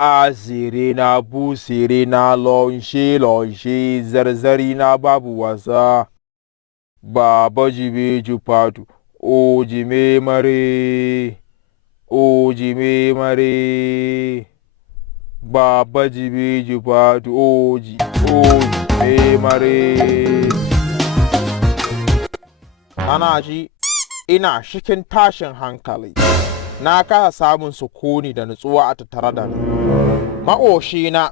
Asiri na busiri na lonshe zarzari na babu wasa. Baba jibe jufatu, o jime mare, o jime mare. Baba jibe jufatu, o jime mare. Ana ji, ina cikin tashin hankali. Na kasa samun sukuni da nutsuwa a tattare da ni. Maƙoshina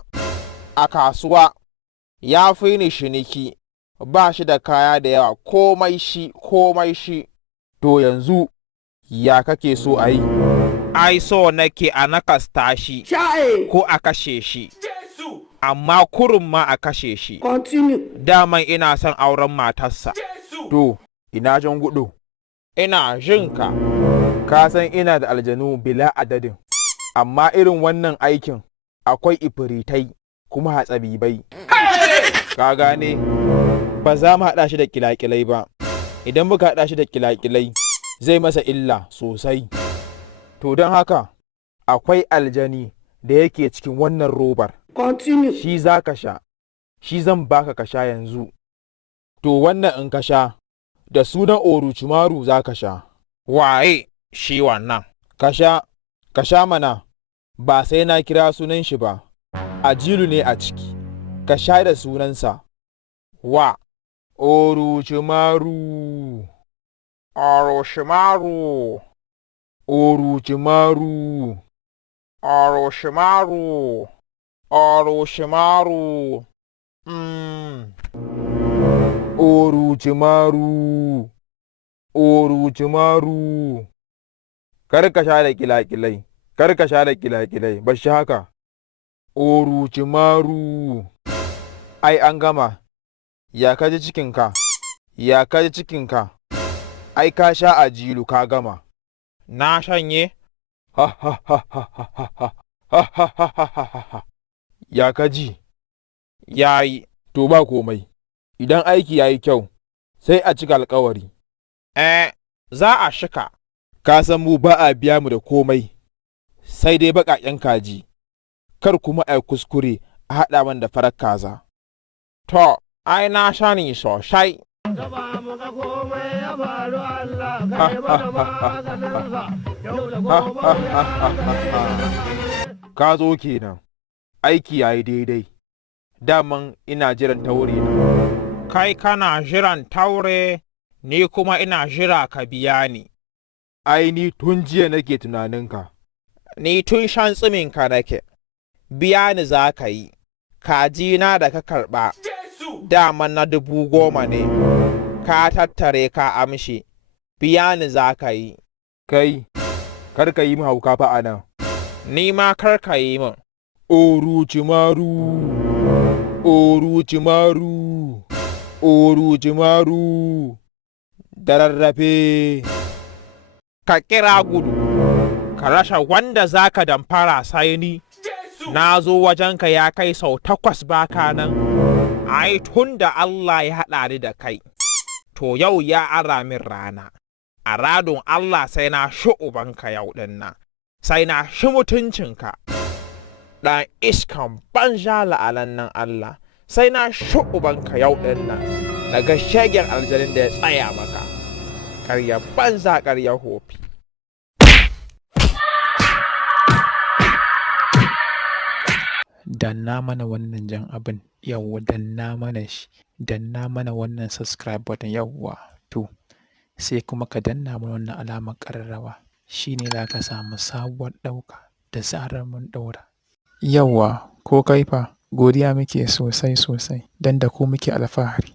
a kasuwa ya fi ni shiniki, ba shi da kaya da yawa, komai shi. To yanzu ya kake so a yi? Ai so nake a nakasta shi ko a kashe shi, amma kurum ma a kashe shi. Daman ina son auren matarsa. To, ina jan gudu? Ina jinka. Ka san ina da aljanu bila adadin, amma irin wannan aikin akwai ifiritai kuma hatsabibai. Ka gane, ba za mu haɗa shi da kilakilai ba. Idan muka haɗa shi da kilakilai zai masa illa sosai. To don haka akwai aljani da yake cikin wannan robar. Shi za ka sha, shi zan baka ka sha yanzu. To wannan in ka sha, da sunan orucimaru za ka sha. Waye shi wannan? Ka sha mana, ba sai na kira sunan shi ba. Ajilu ne a ciki, ka sha da sunansa. Wa orucimaru, Orochimaru, Orochimaru, Orochimaru, Orochimaru. Orochimaru, Orochimaru. Kar ka sha da kilakilai, ba shi haka. Orochimaru. Ai an gama. Ya kaji cikinka? Ai ka sha ajilu ka gama. Na shanye? Ya kaji? Yayi, to ba komai. Idan aiki yayi kyau, sai a cika alkawari. Za a shika. Ka san mu ba a biya mu da komai, sai dai baƙaƙen kaji. Kar kuma a kuskure a haɗa man da farar kaza. To, ai na shani sosai. Ka zo kenan, aiki yayi daidai. Daman ina jiran taure na. Kai kana jiran taure, ni kuma ina jira ka biya ni. Ai ni tun jiya nake tunaninka. Ni tun shan tsiminka nake. Biya ni za ka yi. Kajina da ka karɓa, daman na 10,000 ne. Ka tattare ka amshi, biya ni za ka yi. Kai, kar ka yi min hauka fa a nan. Ni ma kar ka yi min. Orochimaru, Orochimaru, Orochimaru. Da rarrafe. Ka kira gudu, ka rasa wanda za ka damfara sai ni. Na zo wajenka ya kai sau 8 baka nan. Ai tun da Allah ya haɗa ni da kai, to yau ya ara min rana. A radon Allah sai na shi ubanka yau ɗin nan, sai na shi mutuncinka. Ɗan iskan banza la'alan nan Allah, sai na shi ubanka yau ɗin nan. Daga shegen aljanin da ya tsaya maka. Ƙarya banza ƙarya hofi. Danna mana wannan jan abin, yawwa danna mana shi, danna mana wannan subscribe button, yawwa. To, sai kuma ka danna mana wannan alamar ƙararrawa, shi ne za ka samu sabuwar ɗauka da zarar mun ɗaura. Yawwa, ko kai fa, godiya muke sosai, don da ku muke alfahari.